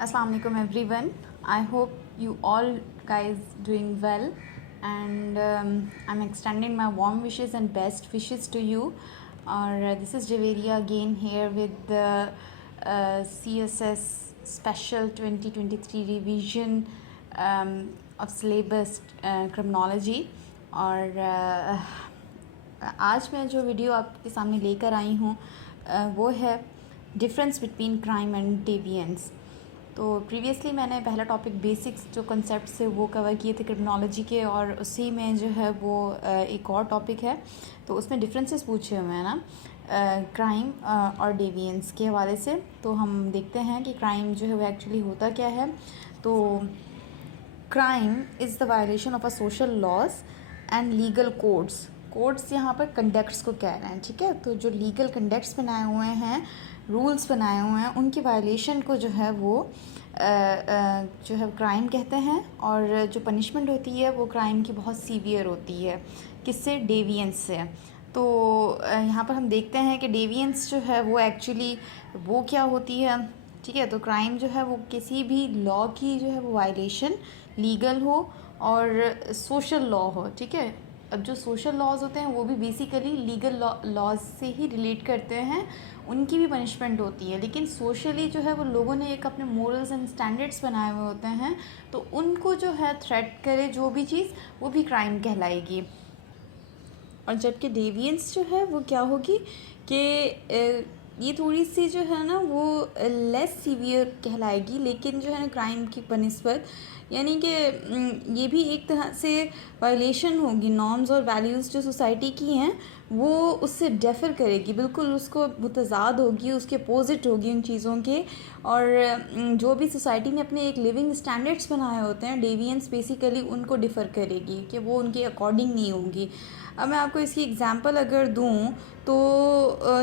Assalamu alaikum everyone. I hope you all guys doing well, and I'm extending my warm wishes and best wishes to you. This is Javeria again here with the CSS Special 2023 revision of syllabus criminology. और आज मैं जो video आपके सामने लेकर आई हूँ वो है डिफरेंस बिटवीन क्राइम एंड डेविएंस। तो प्रीवियसली मैंने पहला टॉपिक बेसिक्स जो कॉन्सेप्ट से वो कवर किए थे क्रिमिनोलॉजी के, और उसी में जो है वो एक और टॉपिक है तो उसमें डिफरेंसेस पूछे हुए हैं ना क्राइम और डेविएंस के हवाले से। तो हम देखते हैं कि क्राइम जो है वो एक्चुअली होता क्या है। तो crime is the violation of a social laws and legal codes यहाँ पर कंडक्ट्स को कह रहे हैं, ठीक है। तो जो लीगल कंडक्ट्स बनाए हुए हैं, रूल्स बनाए हुए हैं, उनकी वायलेशन को जो है वो जो है क्राइम कहते हैं। और जो पनिशमेंट होती है वो क्राइम की बहुत सीवियर होती है। किससे? डेविएंस से। तो यहाँ पर हम देखते हैं कि डेविएंस जो है वो एक्चुअली वो क्या होती है, ठीक है। तो क्राइम जो है वो किसी भी लॉ की जो है वो वायलेशन, लीगल हो और सोशल लॉ हो, ठीक है। अब जो सोशल लॉज होते हैं वो भी बेसिकली लीगल लॉज से ही रिलेट करते हैं, उनकी भी पनिशमेंट होती है। लेकिन सोशली जो है वो लोगों ने एक अपने मोरल्स एंड स्टैंडर्ड्स बनाए हुए होते हैं, तो उनको जो है थ्रेट करे जो भी चीज़, वो भी क्राइम कहलाएगी। और जबकि डेविएंस जो है वो क्या होगी कि ये थोड़ी सी जो है ना वो लेस सीवियर कहलाएगी, लेकिन जो है ना क्राइम की बनिस्बत, यानी कि ये भी एक तरह से वायलेशन होगी। नॉर्म्स और वैल्यूज़ जो सोसाइटी की हैं वो उससे डिफ़र करेगी, बिल्कुल उसको मुतज़ाद होगी, उसके अपोजिट होगी उन चीज़ों के। और जो भी सोसाइटी ने अपने एक लिविंग स्टैंडर्ड्स बनाए होते हैं, डेविएंस बेसिकली उनको डिफ़र करेगी कि वो उनके अकॉर्डिंग नहीं होंगी। अब मैं आपको इसकी एग्ज़ाम्पल अगर दूँ तो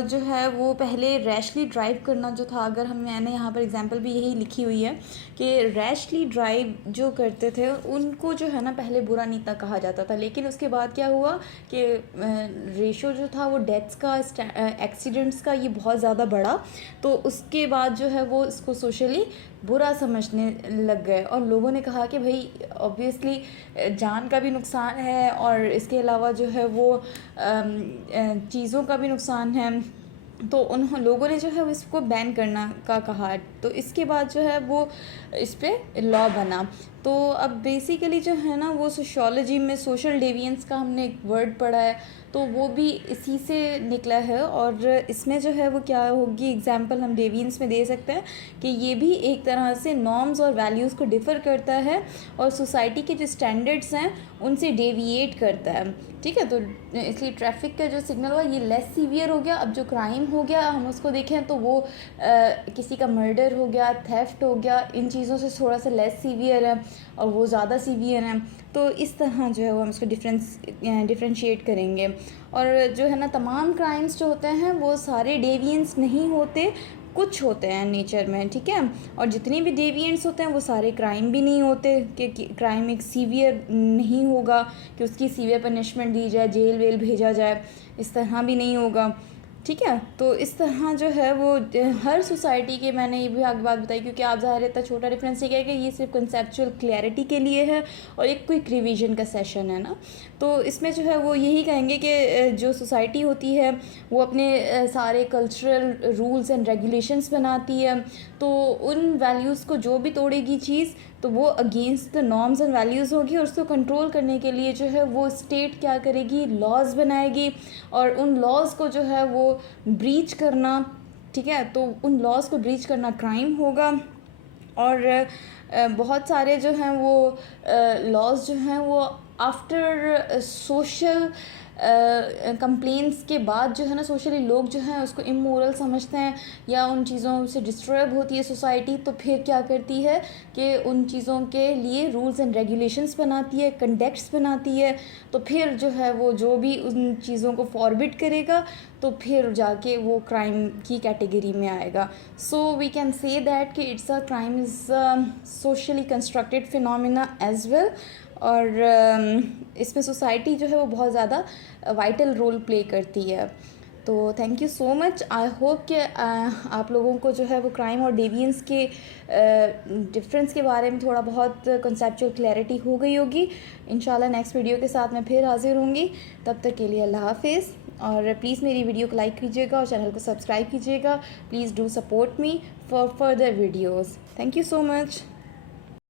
जो है वो पहले रैशली ड्राइव करना जो था, अगर मैंने यहाँ पर एग्ज़ाम्पल भी यही लिखी हुई है कि रैशली ड्राइव जो करते थे उनको जो है ना पहले बुरा नीता कहा जाता था। लेकिन उसके बाद क्या हुआ कि रेशो जो था वो डेथ्स का, एक्सीडेंट्स का, ये बहुत ज़्यादा बढ़ा। तो उसके बाद जो है वो इसको सोशली बुरा समझने लग गए, और लोगों ने कहा कि भाई ऑब्वियसली जान का भी नुकसान है और इसके अलावा जो है वो चीज़ों का भी नुकसान है। तो उन लोगों ने जो है इसको बैन करना का कहा। तो इसके बाद जो है वो इस पर लॉ बना। तो अब बेसिकली जो है ना वो सोशियोलॉजी में सोशल डेविएंस का हमने एक वर्ड पढ़ा है, तो वो भी इसी से निकला है। और इसमें जो है वो क्या होगी, एग्जांपल हम डेविएंस में दे सकते हैं कि ये भी एक तरह से नॉर्म्स और वैल्यूज़ को डिफ़र करता है और सोसाइटी के जो स्टैंडर्ड्स हैं उनसे डेविएट करता है, ठीक है। तो इसलिए ट्रैफिक का जो सिग्नल हुआ ये लेस सीवियर हो गया। अब जो क्राइम हो गया हम उसको देखें तो वो किसी का मर्डर हो गया, थेफ्ट हो गया, इन चीज़ों से थोड़ा सा लेस सीवियर है और वो ज़्यादा सीवियर है। तो इस तरह जो है वो हम इसको डिफ्रेंशिएट करेंगे। और जो है ना तमाम क्राइम्स जो होते हैं वो सारे डेविएंस नहीं होते, कुछ होते हैं नेचर में, ठीक है। और जितने भी डेविएंट्स होते हैं वो सारे क्राइम भी नहीं होते कि क्राइम एक सीवियर नहीं होगा कि उसकी सीवियर पनिशमेंट दी जाए, जेल वेल भेजा जाए, इस तरह भी नहीं होगा, ठीक है। तो इस तरह जो है वो हर सोसाइटी के, मैंने ये भी आगे बात बताई क्योंकि आप ज़ाहिर इतना छोटा डिफरेंस ये क्या है कि ये सिर्फ कंसेप्चुअल क्लैरिटी के लिए है और एक क्विक रिवीजन का सेशन है ना। तो इसमें जो है वो यही कहेंगे कि जो सोसाइटी होती है वो अपने सारे कल्चरल रूल्स एंड रेगुलेशंस बनाती है, तो उन वैल्यूज़ को जो भी तोड़ेगी चीज़ तो वो against the norms and values होगी। और उसको कंट्रोल करने के लिए जो है वो स्टेट क्या करेगी, लॉज बनाएगी, और उन लॉज को जो है वो ब्रीच करना, ठीक है, तो उन लॉज को ब्रीच करना क्राइम होगा। और बहुत सारे जो हैं वो लॉज जो हैं वो आफ्टर सोशल कंप्लेंट्स के बाद जो है ना सोशली लोग जो हैं उसको इमोरल समझते हैं या उन चीज़ों से डिस्टर्ब होती है सोसाइटी, तो फिर क्या करती है कि उन चीज़ों के लिए रूल्स एंड रेगुलेशंस बनाती है, कंडक्ट्स बनाती है। तो फिर जो है वो जो भी उन चीज़ों को फॉरबिड करेगा तो फिर जाके वो क्राइम की कैटेगरी में आएगा। So we can say that कि it's a crime is socially constructed phenomena as well. और इसमें सोसाइटी जो है वो बहुत ज़्यादा वाइटल रोल प्ले करती है। तो thank you so much. I hope कि आप लोगों को जो है वो क्राइम और डेविएंस के डिफरेंस के बारे में थोड़ा बहुत कंसेप्चुअल क्लैरिटी हो गई होगी। इंशाल्लाह नेक्स्ट वीडियो के साथ मैं फिर हाजिर होंगी। तब तक के लिए अल्लाह हाफिज़। और प्लीज़ मेरी वीडियो को लाइक कीजिएगा और चैनल को सब्सक्राइब कीजिएगा। Please do support me for further videos. Thank you so much.